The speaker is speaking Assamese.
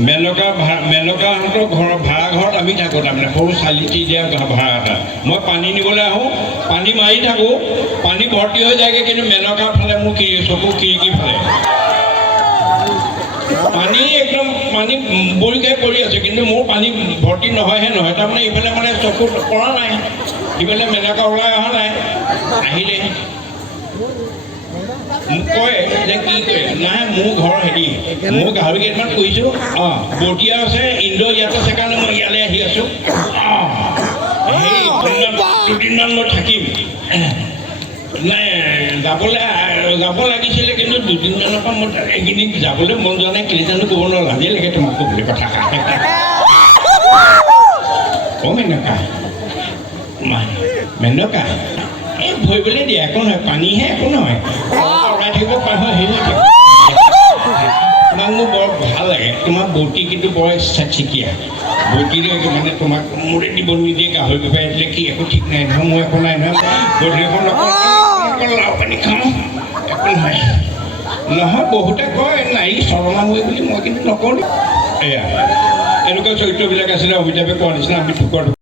মেনকাহঁতৰ ঘৰৰ ভাড়াঘৰত আমি থাকোঁ, তাৰমানে সৰু চালিটি দিয়া ভাড়া এটা। মই পানী নিবলৈ আহোঁ, পানী মাৰি থাকোঁ, পানী ভৰ্তি হৈ যায়গৈ, কিন্তু মেনকাৰ ফালে মোৰ চকু খিৰিকী ফালে পানী একদম পানী বৰিকাই পৰি আছে, কিন্তু মোৰ পানী ভৰ্তি নহয়হে নহয়। তাৰমানে ইফালে মানে চকু পৰা নাই, ইফালে মেনকা ওলাই অহা নাই। আহিলে মোক কয় যে কি কয়, নাই মোৰ ঘৰ হেৰি, মোৰ গাহৰি কেইটামান কৰিছোঁ, বটিয়া আছে, ইন্দ্ৰ ইয়াত আছে কাৰণে মই ইয়ালৈ আহি আছোঁ। সেই দুদিনমান মই থাকিম। নাই যাব লাগিছিলে, কিন্তু দুদিনমানৰ পৰা মই এইখিনি যাবলৈ মন যোৱা নাই। কেলে জানো ক'ব নোৱাৰো, লাজেই লাগে তোমাক ক'বলৈ কথা। মেনকা মেনকা এই ভৰিবলৈ দিয়ে, একো নহয়, পানীহে, একো নহয়, ওলাই থাকিব পাৰ হেৰি হৈ থাকিব। তোমাক মোৰ বৰ ভাল লাগে, তোমাৰ বটি কিন্তু বৰ চিকিয়া বটিৰে, মানে তোমাক মোৰে দিব নিদিয়ে, গাহৰি বেপাৰী দিলে কি একো ঠিক নাই নহয়, মোৰ একো নাই নহয়। গধূলিখন অকল লাও পানী খাওঁ, একো নহয়। নহয় বহুতে কয় নাৰী চৰমাময়ী বুলি, মই কিন্তু নকওঁ। এয়া এনেকুৱা চৰিত্ৰবিলাক আছিলে অমিতাভে কোৱাৰ নিচিনা, আমি ঠুকৰ